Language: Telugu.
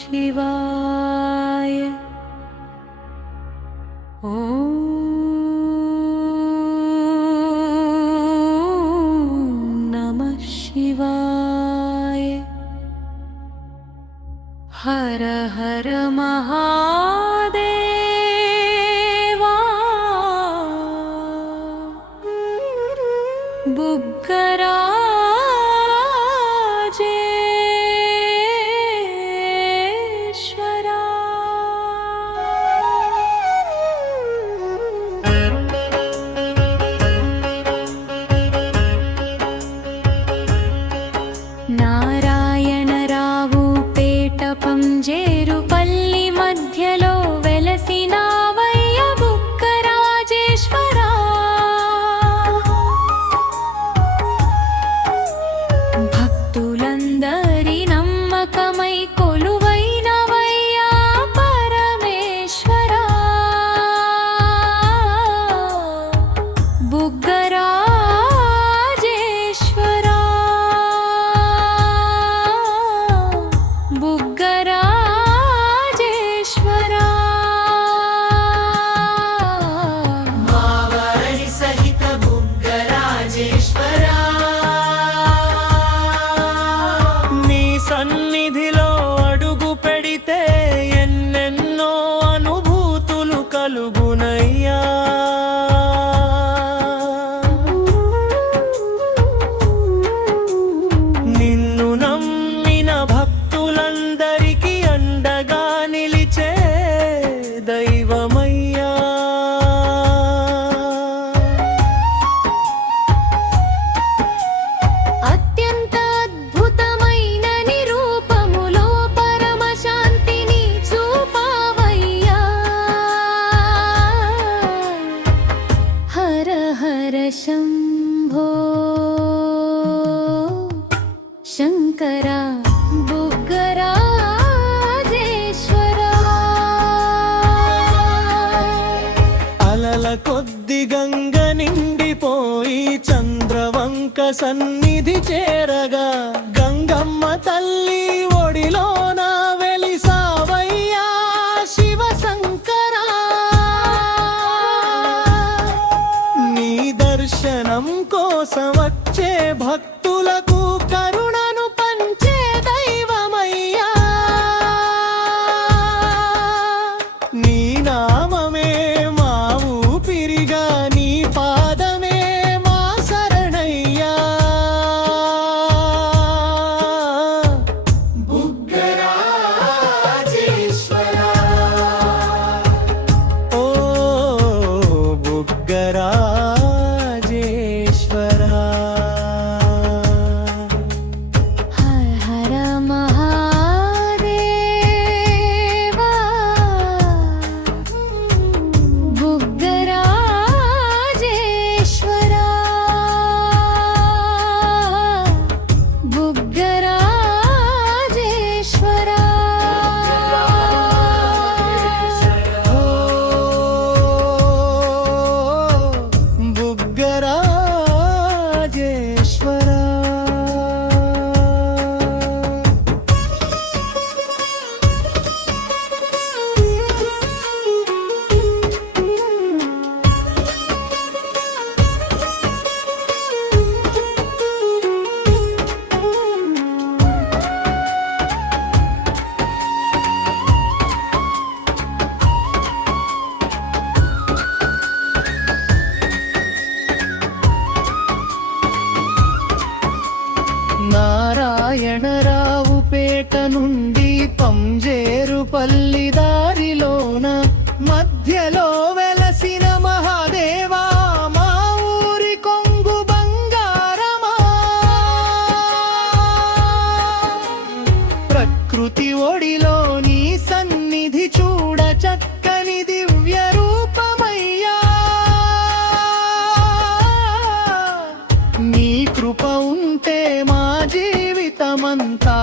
शिवाय नमः शिवाय। हर हर महादेवा बुग्गरा నారాయణరావు పేట పంజేరుపల్లి మధ్యలో వెలసినావయ్య బుగ్గరాజేశ్వరా. భక్తులందరి నమ్మకమై కొలువైనవయ్యా పరమేశ్వరా. బుగ్గరా సన్నిధిలో అడుగు పెడితే ఎన్నెన్నో అనుభూతులు కలుగునయ్యా. నిన్ను నమ్మిన భక్తులందరికీ అండగా నిలిచే దైవమయ్యా. శంభో శంకర బుగ్గరాజేశ్వరా. అలల కొద్ది గంగ నిండిపోయి చంద్రవంక సన్నిధి చేరగా గంగమ్మ తల్లి ఒడిలోన వెలిసావయ్యా శివ శంకరా. దర్శనం కోసం వచ్చే భక్తులకు కరుణను పంచే దైవమయ్యా. నీ నామమే మా ఊపిరిగా, నీ పాదమే మా శరణయ్యా. బుగ్గరాజేశ్వరా ఓ బుగ్గరా. నారాయణరావు పేట నుండి పంజేరుపల్లి దారిలోన మధ్యలో వెలసిన మహాదేవా మా ఊరి కొంగు బంగారమా. ప్రకృతి ఒడిలో నీ సన్నిధి చూడ చక్కని దివ్య రూపమయ్యా. నీ కృప ఉంటే మా జీవితమంతా